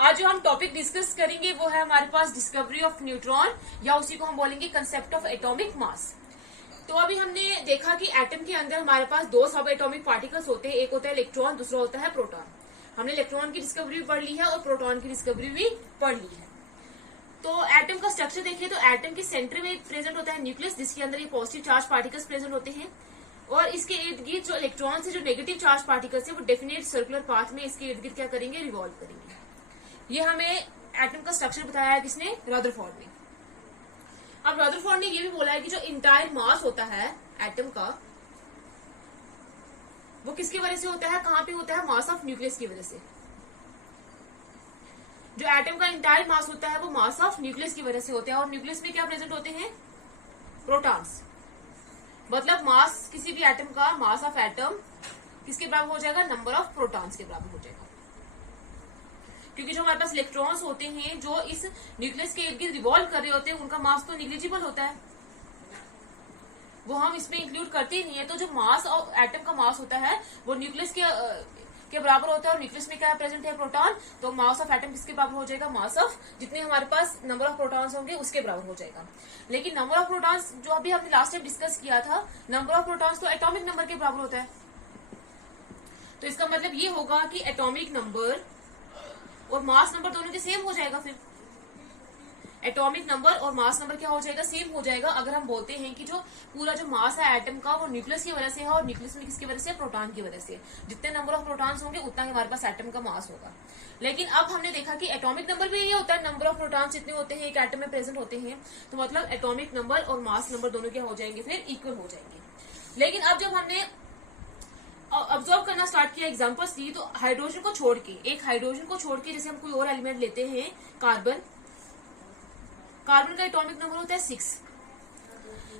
आज जो हम टॉपिक डिस्कस करेंगे वो है हमारे पास डिस्कवरी ऑफ न्यूट्रॉन, या उसी को हम बोलेंगे कंसेप्ट ऑफ एटॉमिक मास। तो अभी हमने देखा कि एटम के अंदर हमारे पास दो सब एटॉमिक पार्टिकल्स होते हैं, एक होता है इलेक्ट्रॉन, दूसरा होता है प्रोटॉन। हमने इलेक्ट्रॉन की डिस्कवरी भी पढ़ ली है और प्रोटॉन की डिस्कवरी भी पढ़ ली है। तो एटम का स्ट्रक्चर देखिए तो एटम के सेंटर में प्रेजेंट होता है न्यूक्लियस, जिसके अंदर ये पॉजिटिव चार्ज पार्टिकल्स प्रेजेंट होते हैं, और इसके इर्द गिर्द जो इलेक्ट्रॉन से जो नेगेटिव चार्ज पार्टिकल्स है वो डेफिनेट सर्कुलर पाथ में इसके इर्द गिर्द क्या करेंगे, रिवॉल्व करेंगे। ये हमें एटम का स्ट्रक्चर बताया है किसने, रदरफोर्ड ने। अब रदरफोर्ड ने ये भी बोला है कि जो इंटायर मास होता है एटम का वो किसकी वजह से होता है, कहां पे होता है, मास ऑफ न्यूक्लियस की वजह से। जो एटम का इंटायर मास होता है वो मास ऑफ न्यूक्लियस की वजह से होता है, और न्यूक्लियस में क्या प्रेजेंट होते हैं, प्रोटॉन्स। मतलब मास किसी भी एटम का, मास ऑफ एटम किसके बराबर हो जाएगा, नंबर ऑफ प्रोटॉन्स के बराबर हो जाएगा। क्योंकि जो हमारे पास इलेक्ट्रॉन्स होते हैं जो इस न्यूक्लियस के इर्द गिर्द रिवॉल्व कर रहे होते हैं, उनका मास तो निग्लिजिबल होता है, वो हम इसमें इंक्लूड करते ही नहीं है। तो जो मास ऑफ एटम का मास होता है वो न्यूक्लियस के बराबर होता है, और न्यूक्लियस में क्या प्रेजेंट है, प्रोटॉन। तो मास ऑफ एटम किसके बराबर हो जाएगा, मास ऑफ जितने हमारे पास नंबर ऑफ प्रोटॉन्स होंगे उसके बराबर हो जाएगा। लेकिन नंबर ऑफ प्रोटॉन्स जो अभी हमने लास्ट टाइम डिस्कस किया था, नंबर ऑफ प्रोटॉन्स तो एटॉमिक नंबर के बराबर होता है। तो इसका मतलब ये होगा कि एटॉमिक नंबर और मास नंबर दोनों के सेम हो जाएगा। फिर एटॉमिक नंबर और मास नंबर क्या हो जाएगा, सेम हो जाएगा। अगर हम बोलते हैं कि जो पूरा जो मास है एटम का वो न्यूक्लियस की वजह से है, और न्यूक्लियस में किसकी वजह से, प्रोटॉन की वजह से। जितने नंबर ऑफ प्रोटॉन्स होंगे उतना ही हमारे पास एटम का मास होगा। लेकिन अब हमने देखा कि एटॉमिक नंबर भी ये होता है, नंबर ऑफ प्रोटॉन्स जितने होते हैं एक एटम में प्रेजेंट होते हैं, तो मतलब एटॉमिक नंबर और मास नंबर दोनों क्या हो जाएंगे, फिर इक्वल हो जाएंगे। लेकिन अब जब हमने ऑब्जर्व करना स्टार्ट किया, एग्जांपल्स दी, तो हाइड्रोजन को छोड़ के, एक हाइड्रोजन को छोड़ के जैसे हम कोई और एलिमेंट लेते हैं, कार्बन का एटॉमिक नंबर होता है 6।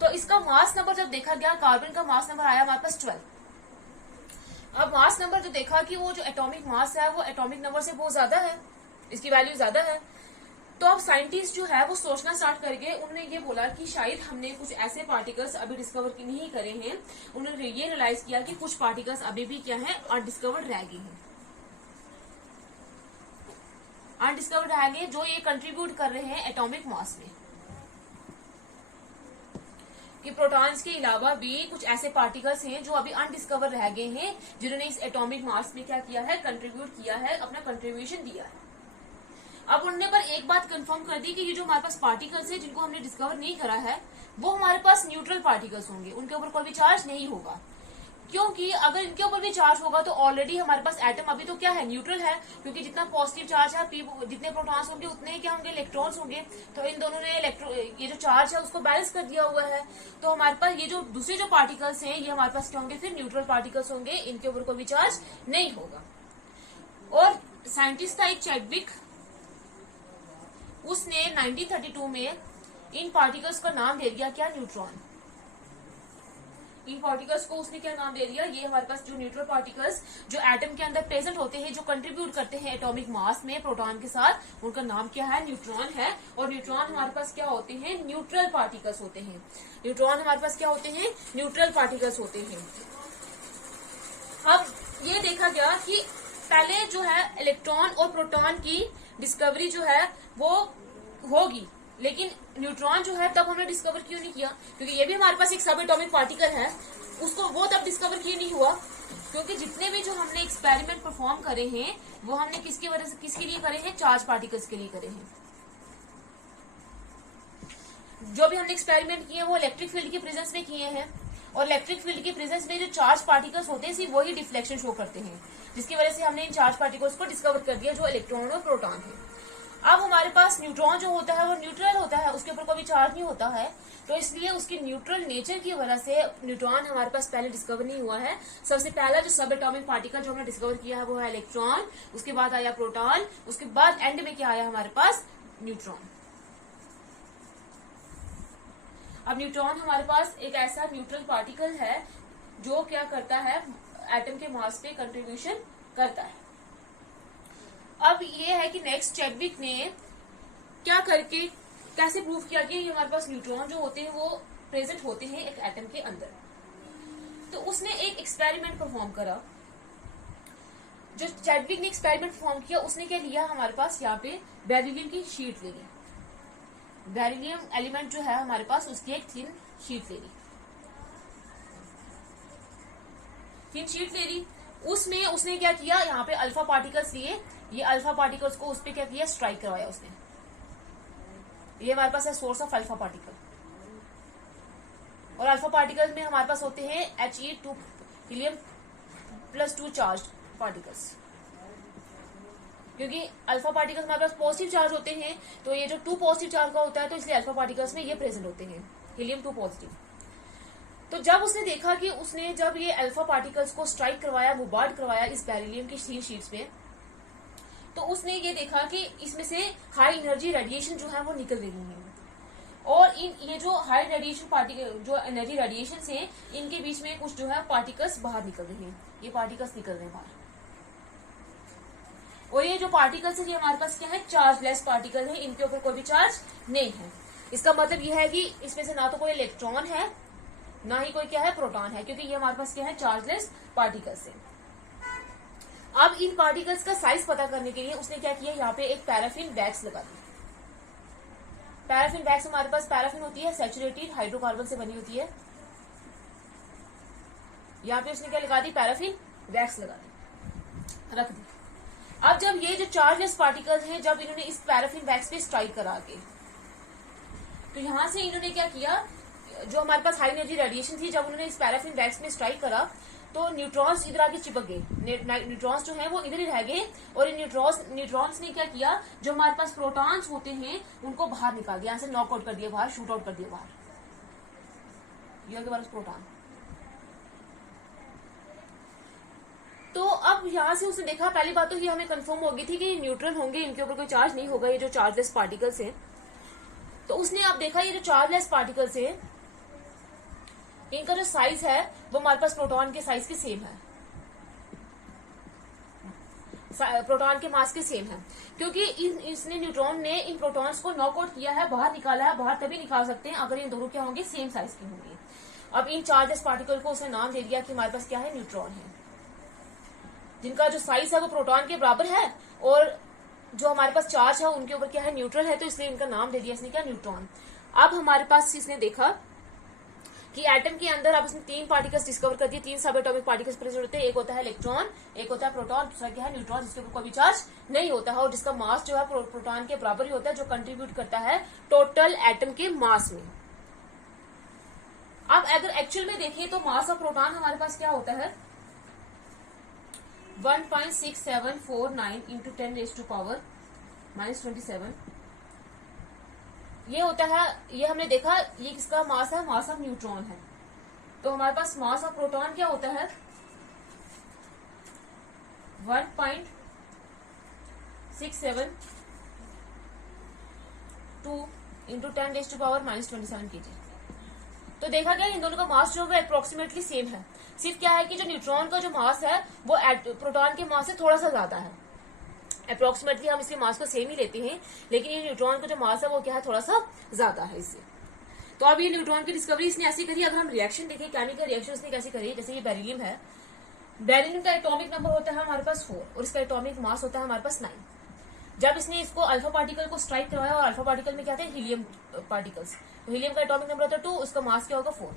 तो इसका मास नंबर जब देखा गया, कार्बन का मास नंबर आया हमारे पास 12। अब मास नंबर जो देखा कि वो जो एटॉमिक मास है वो एटॉमिक नंबर से बहुत ज्यादा है, इसकी वैल्यू ज्यादा है। तो अब साइंटिस्ट जो है वो सोचना स्टार्ट कर गए। उन्होंने ये बोला कि शायद हमने कुछ ऐसे पार्टिकल्स अभी डिस्कवर नहीं करे हैं। उन्होंने ये रियलाइज किया कि कुछ पार्टिकल्स अभी भी क्या है, अनडिस्कवर्ड रह गए हैं, अनडिस्कवर्ड रह गए, जो ये कंट्रीब्यूट कर रहे हैं एटॉमिक मास में। कि प्रोटॉन्स के अलावा भी कुछ ऐसे पार्टिकल्स हैं जो अभी अनडिस्कवर रह गए हैं, जिन्होंने इस एटॉमिक मास में क्या किया है, कंट्रीब्यूट किया है, अपना कंट्रीब्यूशन दिया है। अब उन्होंने पर एक बात कंफर्म कर दी कि ये जो हमारे पास पार्टिकल्स हैं जिनको हमने डिस्कवर नहीं करा है वो हमारे पास न्यूट्रल पार्टिकल्स होंगे, उनके ऊपर कोई भी चार्ज नहीं होगा। क्योंकि अगर इनके ऊपर भी चार्ज होगा तो ऑलरेडी हमारे पास एटम अभी तो क्या है, न्यूट्रल है, क्योंकि जितना पॉजिटिव चार्ज है, जितने प्रोटॉन्स होंगे उतने ही क्या होंगे, इलेक्ट्रॉन्स होंगे। तो इन दोनों ने ये जो चार्ज है उसको बैलेंस कर दिया हुआ है। तो हमारे पास ये जो दूसरे जो पार्टिकल्स हैं ये हमारे पास क्या होंगे, फिर न्यूट्रल पार्टिकल्स होंगे, इनके ऊपर कोई भी चार्ज नहीं होगा। और साइंटिस्ट था एक चैडविक, उसने 1932 में इन पार्टिकल्स का नाम दे दिया क्या, न्यूट्रॉन। इन पार्टिकल्स को उसने क्या नाम दे दिया, ये हमारे पास जो न्यूट्रल पार्टिकल्स जो एटम के अंदर प्रेजेंट होते हैं, जो कंट्रीब्यूट करते हैं एटॉमिक मास में प्रोटॉन के साथ, उनका नाम क्या है, न्यूट्रॉन है। और न्यूट्रॉन हमारे पास क्या होते हैं, न्यूट्रल पार्टिकल्स होते हैं। न्यूट्रॉन हमारे पास क्या होते हैं, न्यूट्रल पार्टिकल्स होते हैं। अब ये देखा गया कि पहले जो है इलेक्ट्रॉन और प्रोटॉन की डिस्कवरी जो है वो होगी, लेकिन न्यूट्रॉन जो है तब हमने डिस्कवर क्यों नहीं किया, क्योंकि ये भी हमारे पास एक सब एटॉमिक पार्टिकल है, उसको वो तब डिस्कवर क्यों नहीं हुआ, क्योंकि जितने भी जो हमने एक्सपेरिमेंट परफॉर्म करे हैं वो हमने किसकी वजह से, किसके लिए करे हैं, चार्ज पार्टिकल्स के लिए करे हैं। जो भी हमने एक्सपेरिमेंट किए वो इलेक्ट्रिक फील्ड की प्रेजेंस में किए हैं, और इलेक्ट्रिक फील्ड की प्रेजेंस में जो चार्ज पार्टिकल्स होते हैं सिर्फ वही डिफ्लेक्शन शो करते हैं, जिसकी वजह से हमने इन चार्ज पार्टिकल्स को डिस्कवर कर दिया जो इलेक्ट्रॉन और प्रोटॉन है। अब हमारे पास न्यूट्रॉन जो होता है वो न्यूट्रल होता है, उसके ऊपर कोई चार्ज नहीं होता है, तो इसलिए उसकी न्यूट्रल नेचर की वजह से न्यूट्रॉन हमारे पास पहले डिस्कवर नहीं हुआ है। सबसे पहला जो सब एटॉमिक पार्टिकल जो हमने डिस्कवर किया है वो है इलेक्ट्रॉन, उसके बाद आया प्रोटॉन, उसके बाद एंड में क्या आया हमारे पास, न्यूट्रॉन। अब न्यूट्रॉन हमारे पास एक ऐसा न्यूट्रल पार्टिकल है जो क्या करता है, एटम के मास पे कंट्रीब्यूशन करता है। अब ये है कि नेक्स्ट चैडविक ने क्या करके कैसे प्रूव किया कि हमारे पास न्यूट्रॉन जो होते हैं वो प्रेजेंट होते हैं एक एटम के अंदर। तो उसने एक एक्सपेरिमेंट परफॉर्म करा। जो चैडविक ने एक्सपेरिमेंट परफॉर्म किया उसने क्या लिया, हमारे पास यहाँ पे बेरिलियम की शीट ले ली, बेरिलियम एलिमेंट जो है हमारे पास उसकी एक थिन शीट ले ली, थिन शीट ले ली। उसमें उसने क्या किया, यहाँ पे अल्फा पार्टिकल्स लिए, ये अल्फा पार्टिकल्स को उस पर क्या किया, स्ट्राइक करवाया उसने। ये हमारे पास है सोर्स ऑफ अल्फा पार्टिकल, और अल्फा पार्टिकल में हमारे पास होते हैं He2 हीलियम +2 चार्ज पार्टिकल्स, क्योंकि अल्फा पार्टिकल्स हमारे पास पॉजिटिव चार्ज होते हैं, तो ये जो 2 पॉजिटिव चार्ज का होता है तो इसलिए अल्फा पार्टिकल्स में ये प्रेजेंट होते हैं, हीलियम 2 पॉजिटिव। तो जब उसने देखा कि उसने जब ये अल्फा पार्टिकल्स को स्ट्राइक करवाया, बोmbard करवाया इस बेरिलियम की थिन शीट्स पे, तो उसने ये देखा कि इसमें से हाई एनर्जी रेडिएशन जो है वो निकल रही है, और ये जो हाई रेडिएशन पार्टिकल, जो एनर्जी रेडिएशन है, इनके बीच में कुछ जो है पार्टिकल्स बाहर निकल रहे हैं, ये पार्टिकल्स निकल रहे हैं बाहर। और ये जो पार्टिकल्स है ये हमारे पास क्या है, चार्जलेस पार्टिकल है, इनके ऊपर कोई भी चार्ज नहीं है। इसका मतलब यह है कि इसमें से ना तो कोई इलेक्ट्रॉन है ना ही कोई क्या है, प्रोटॉन है, क्योंकि ये हमारे पास क्या है, चार्जलेस पार्टिकल्स है। अब इन पार्टिकल्स का साइज पता करने के लिए उसने क्या किया, यहाँ पे एक पैराफिन वैक्स लगा दी। पैराफिन वैक्स हमारे पास, पैराफिन होती है सैचुरेटेड हाइड्रोकार्बन से बनी होती है, यहाँ पे उसने क्या लगा दी, पैराफिन वैक्स लगा दी, रख दी। अब जब ये जो चार्जलेस पार्टिकल्स हैं, जब इन्होंने इस पैराफिन वैक्स पे स्ट्राइक करा के, तो यहां से इन्होंने क्या किया, जो हमारे पास हाई एनर्जी रेडिएशन थी, जब उन्होंने इस पैराफिन वैक्स में स्ट्राइक करा तो न्यूट्रॉन्स इधर आके चिपक गए, न्यूट्रॉन्स जो है वो इधर ही रह गए, और इन न्यूट्रॉन्स ने क्या किया, जो हमारे पास प्रोटॉन्स होते हैं उनको बाहर निकाल दिया, यहाँ से नॉकआउट कर दिया बाहर, शूट आउट कर दिया बाहर, ये के प्रोटॉन। तो अब यहां से उसने देखा, पहली बात तो ये हमें कंफर्म हो गई थी कि न्यूट्रल होंगे, इनके ऊपर कोई चार्ज नहीं होगा, ये जो चार्जलेस पार्टिकल्स हैं। तो उसने अब देखा ये जो चार्जलेस पार्टिकल्स हैं, इनका जो साइज है वो हमारे पास प्रोटॉन के साइज के सेम है, प्रोटॉन के मास के सेम है, क्योंकि इसने न्यूट्रॉन ने इन प्रोटॉन्स को नॉकआउट किया है, बाहर निकाला है। बाहर तभी निकाल सकते हैं अगर इन दोनों क्या होंगे, सेम साइज के होंगे। अब इन चार्जलेस पार्टिकल को उसने नाम दे दिया कि हमारे पास क्या है, न्यूट्रॉन है, जिनका जो साइज है वो प्रोटॉन के बराबर है, और जो हमारे पास चार्ज है उनके ऊपर क्या है, न्यूट्रल है, तो इसलिए इनका नाम दे दिया इसने क्या, न्यूट्रॉन। अब हमारे पास इसने देखा कि एटम के अंदर अब इसने 3 पार्टिकल्स डिस्कवर कर दिए, 3 सब एटॉमिक पार्टिकल्स प्रेजेंट होते हैं, एक होता है इलेक्ट्रॉन, एक होता है प्रोटॉन, दूसरा क्या है, न्यूट्रॉन, जिसके ऊपर कोई भी चार्ज नहीं होता है, और जिसका मास जो है प्रोटॉन के बराबर ही होता है, जो कंट्रीब्यूट करता है टोटल एटम के मास में। अब अगर एक्चुअल में देखिए तो मास ऑफ प्रोटॉन हमारे पास क्या होता है, 1.6749 इंटू 10⁻⁻27, ये होता है। ये हमने देखा, ये किसका मास है, मास ऑफ न्यूट्रॉन है। तो हमारे पास मास ऑफ प्रोटॉन क्या होता है, 1.672 इंटू 10⁻⁻27 kg। तो देखा गया इन दोनों का मास जो है अप्रोक्सीमेटली सेम है। सिर्फ क्या है कि जो न्यूट्रॉन का जो मास है वो प्रोटॉन के मास से थोड़ा सा ज्यादा है, अप्रोक्सीमेटली हम इसके मास को सेम ही लेते हैं, लेकिन ये न्यूट्रॉन का जो मास है वो क्या है, थोड़ा सा ज्यादा है इससे। तो अब ये न्यूट्रॉन की डिस्कवरी इसने ऐसी करी। अगर हम रिएक्शन देखें, केमिकल रिएक्शन इसने कैसे करी, जैसे ये बेरिलियम है, बेरिलियम का एटॉमिक नंबर होता है हमारे पास 4 और इसका एटॉमिक मास होता है हमारे पास 9। जब इसने इसको अल्फा पार्टिकल को स्ट्राइक करवाया, और अल्फा पार्टिकल में क्या थे, हीलियम पार्टिकल्स, तो हीलियम का एटॉमिक नंबर होता है 2, उसका मास क्या होगा 4।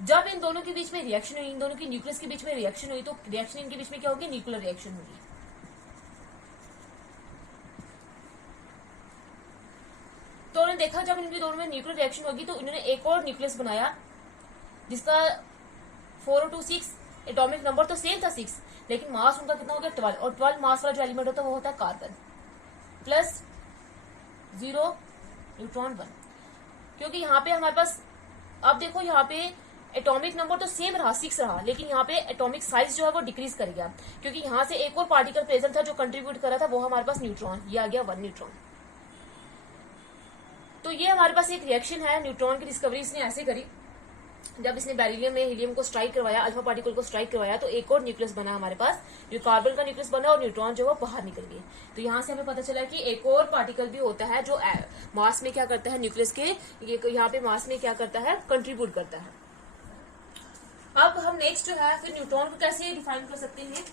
जब इन दोनों के बीच में रिएक्शन हुई, इन दोनों की न्यूक्लियस के बीच में रिएक्शन हुई, तो रिएक्शन इनके बीच में क्या होगी, न्यूक्लियर रिएक्शन होगी। तो उन्होंने देखा जब इनके दोनों में न्यूक्लियर रिएक्शन होगी तो इन्होंने एक और न्यूक्लियस बनाया जिसका 4O26 एटॉमिक नंबर तो सेम था 6, लेकिन मास उनका कितना हो गया 12, और 12 मास वाला जो एलिमेंट होता है वो होता है कार्बन +0 न्यूट्रॉन 1। क्योंकि यहाँ पे हमारे पास, अब देखो यहाँ पे एटॉमिक नंबर तो सेम रहा 6 रहा, लेकिन यहाँ पे एटॉमिक साइज जो है वो डिक्रीज कर गया, क्योंकि यहाँ से एक और पार्टिकल प्रेजेंट था जो कंट्रीब्यूट कर रहा था, वो हमारे पास न्यूट्रॉन, ये आ गया 1 न्यूट्रॉन। तो ये हमारे पास एक रिएक्शन है, न्यूट्रॉन की डिस्कवरी इसने ऐसे करी। जब इसने बेरिलियम में हीलियम को स्ट्राइक करवाया, अल्फा पार्टिकल को स्ट्राइक करवाया, तो एक और न्यूक्लियस बना हमारे पास, जो कार्बन का न्यूक्लियस बना और न्यूट्रॉन जो वो बाहर निकल गए। तो यहाँ से हमें पता चला कि एक और पार्टिकल भी होता है जो मास में क्या करता है, न्यूक्लियस के यहाँ पे मास में क्या करता है, कंट्रीब्यूट करता है। अब हम नेक्स्ट जो है फिर न्यूट्रॉन को कैसे डिफाइन कर सकते हैं।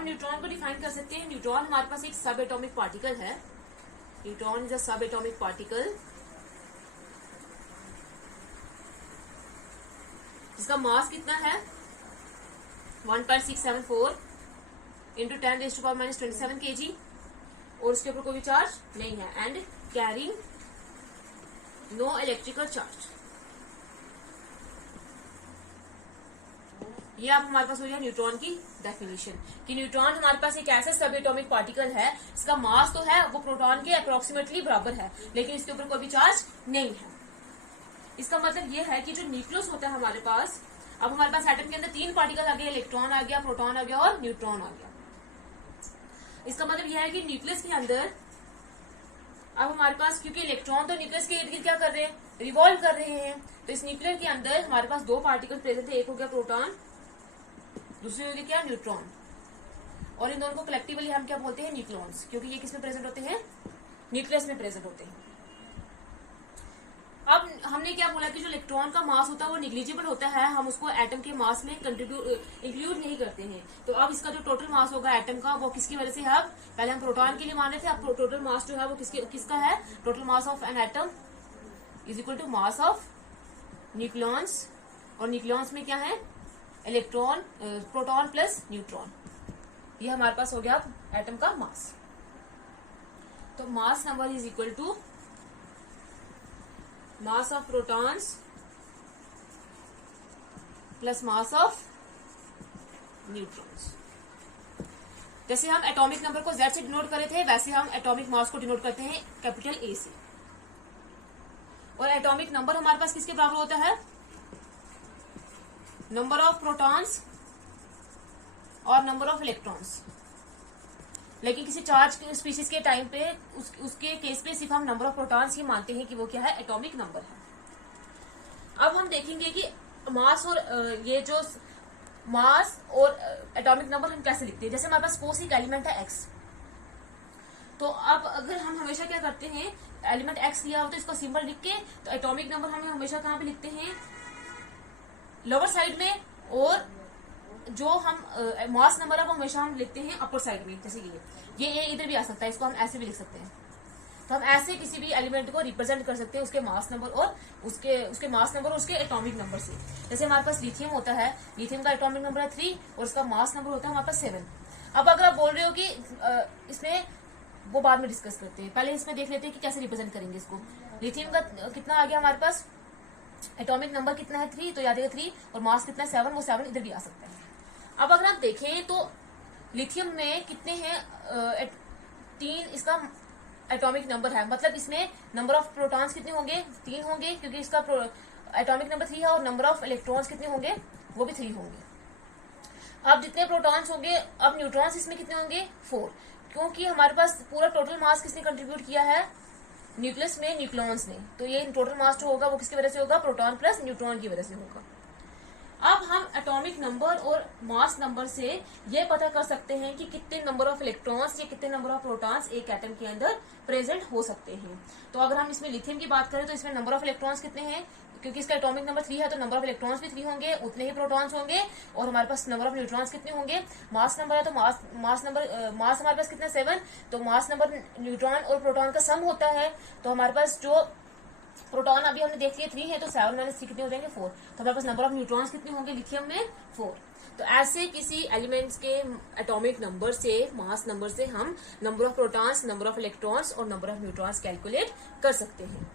हम न्यूट्रॉन को डिफाइन कर सकते हैं। न्यूट्रॉन हमारे पास एक सब एटॉमिक पार्टिकल है। न्यूट्रॉन इज अ सब एटॉमिक पार्टिकल जिसका मास कितना है 1.674 इंटू 10⁻⁻27 kg और उसके ऊपर कोई भी चार्ज नहीं है and carrying no electrical charge. ये आप हमारे पास हो गया न्यूट्रॉन की डेफिनेशन कि न्यूट्रॉन हमारे पास एक ऐसा सब एटॉमिक पार्टिकल है इसका मास तो है वो प्रोटॉन के अप्रोक्सीमेटली बराबर है लेकिन इसके ऊपर कोई भी चार्ज नहीं है। इसका मतलब ये है कि जो न्यूक्लियस होता है हमारे पास, अब हमारे पास एटम के अंदर 3 पार्टिकल आ गए, इलेक्ट्रॉन आ गया, प्रोटॉन आ गया और न्यूट्रॉन आ गया। इसका मतलब यह है कि न्यूक्लियस के अंदर अब हमारे पास, क्योंकि इलेक्ट्रॉन तो न्यूक्लियस के इर्द गिर्द क्या कर रहे हैं, रिवॉल्व कर रहे हैं, तो इस न्यूक्लियर के अंदर हमारे पास 2 पार्टिकल प्रेजेंट है, एक हो गया प्रोटॉन, दूसरी हो गई क्या न्यूट्रॉन, और इन दोनों को कलेक्टिवली हम क्या बोलते हैं न्यूक्लियॉन्स, क्योंकि ये किसमें प्रेजेंट होते हैं, न्यूक्लियस में प्रेजेंट होते हैं। अब हमने क्या बोला कि जो इलेक्ट्रॉन का मास होता है वो निग्लिजिबल होता है, हम उसको एटम के मास में इंक्लूड नहीं करते हैं। तो अब इसका जो टोटल मास होगा एटम का वो किसकी वजह से है, पहले हम प्रोटॉन के लिए मान रहे थे, अब टोटल मास जो है वो किसका है, total mass of an atom is equal to mass of nucleons, और न्यूक्लियॉन्स में क्या है इलेक्ट्रॉन, प्रोटॉन प्लस न्यूट्रॉन, ये हमारे पास हो गया एटम का मास। तो mass number is equal to mass of protons plus mass of neutrons. जैसे हम एटॉमिक नंबर को Z से डिनोट करे थे वैसे हम एटॉमिक मास को डिनोट करते हैं कैपिटल A से, और एटॉमिक नंबर हमारे पास किसके बराबर होता है, नंबर ऑफ प्रोटॉन्स और नंबर ऑफ इलेक्ट्रॉन्स। लेकिन किसी चार्ज स्पीशीज के टाइम पे उसके केस पे सिर्फ हम नंबर ऑफ प्रोटॉन्स ही मानते हैं कि वो क्या है, एटॉमिक नंबर है। अब हम देखेंगे कि मास और ये जो मास और एटॉमिक नंबर हम कैसे लिखते हैं। जैसे हमारे पास फोर्स एक एलिमेंट है x, तो अब अगर हम हमेशा क्या करते हैं, एलिमेंट x लिया हो तो इसका सिंबल लिख के, तो एटॉमिक नंबर हमें हमेशा कहाँ पे लिखते हैं, लोअर साइड में, और जो हम मास नंबर है वो हमेशा हम लिखते हैं अपर साइड में। जैसे ये इधर भी आ सकता है, इसको हम ऐसे भी लिख सकते हैं। तो हम ऐसे किसी भी एलिमेंट को रिप्रेजेंट कर सकते हैं उसके मास नंबर और उसके मास नंबर और उसके एटॉमिक नंबर से। जैसे हमारे पास लिथियम होता है, लिथियम का एटॉमिक नंबर है 3 और उसका मास नंबर होता है हमारे पास 7। अब अगर आप बोल रहे हो कि इसमें, वो बाद में डिस्कस करते हैं, पहले इसमें देख लेते हैं कि कैसे रिप्रेजेंट करेंगे इसको। लिथियम का कितना आ गया हमारे पास, एटॉमिक नंबर कितना है 3, तो याद है 3, और मास कितना है 7, वो 7 इधर भी आ सकता है। अब अगर आप देखें तो लिथियम में कितने हैं, 3 इसका एटॉमिक नंबर है, मतलब इसमें नंबर ऑफ प्रोटॉन्स कितने होंगे, 3 होंगे, क्योंकि इसका एटॉमिक नंबर 3 है, और नंबर ऑफ इलेक्ट्रॉन्स कितने होंगे, वो भी 3 होंगे। अब जितने प्रोटॉन्स होंगे, अब न्यूट्रॉन्स इसमें कितने होंगे 4, क्योंकि हमारे पास पूरा टोटल मास किसने कंट्रीब्यूट किया है, न्यूक्लियस में न्यूक्लियॉन्स ने। तो ये टोटल मास जो होगा वो किसकी वजह से होगा, प्रोटॉन प्लस न्यूट्रॉन की वजह से होगा। अब हम एटॉमिक नंबर और मास नंबर से ये पता कर सकते हैं कि कितने नंबर ऑफ इलेक्ट्रॉन्स या कितने नंबर ऑफ प्रोटॉन्स एक एटम के अंदर प्रेजेंट हो सकते हैं। तो अगर हम इसमें लिथियम की बात करें तो इसमें नंबर ऑफ इलेक्ट्रॉन्स कितने हैं, क्योंकि इसका एटॉमिक नंबर 3 है तो नंबर ऑफ इलेक्ट्रॉन्स भी 3 होंगे, उतने ही प्रोटॉन्स होंगे, और हमारे पास नंबर ऑफ न्यूट्रॉन्स कितने होंगे, मास नंबर है तो मास हमारे पास कितना 7, तो मास नंबर न्यूट्रॉन और प्रोटॉन का सम होता है, तो हमारे पास जो प्रोटॉन अभी हमने देख लिया 3 है, तो 7 माइनस 3 कितने हो जाएंगे 4, तो हमारे पास नंबर ऑफ न्यूट्रॉन्स कितने होंगे लिथियम में 4। तो ऐसे किसी एलिमेंट्स के एटॉमिक नंबर से, मास नंबर से हम number of protons, number of electrons और नंबर ऑफ न्यूट्रॉन्स कैलकुलेट कर सकते हैं।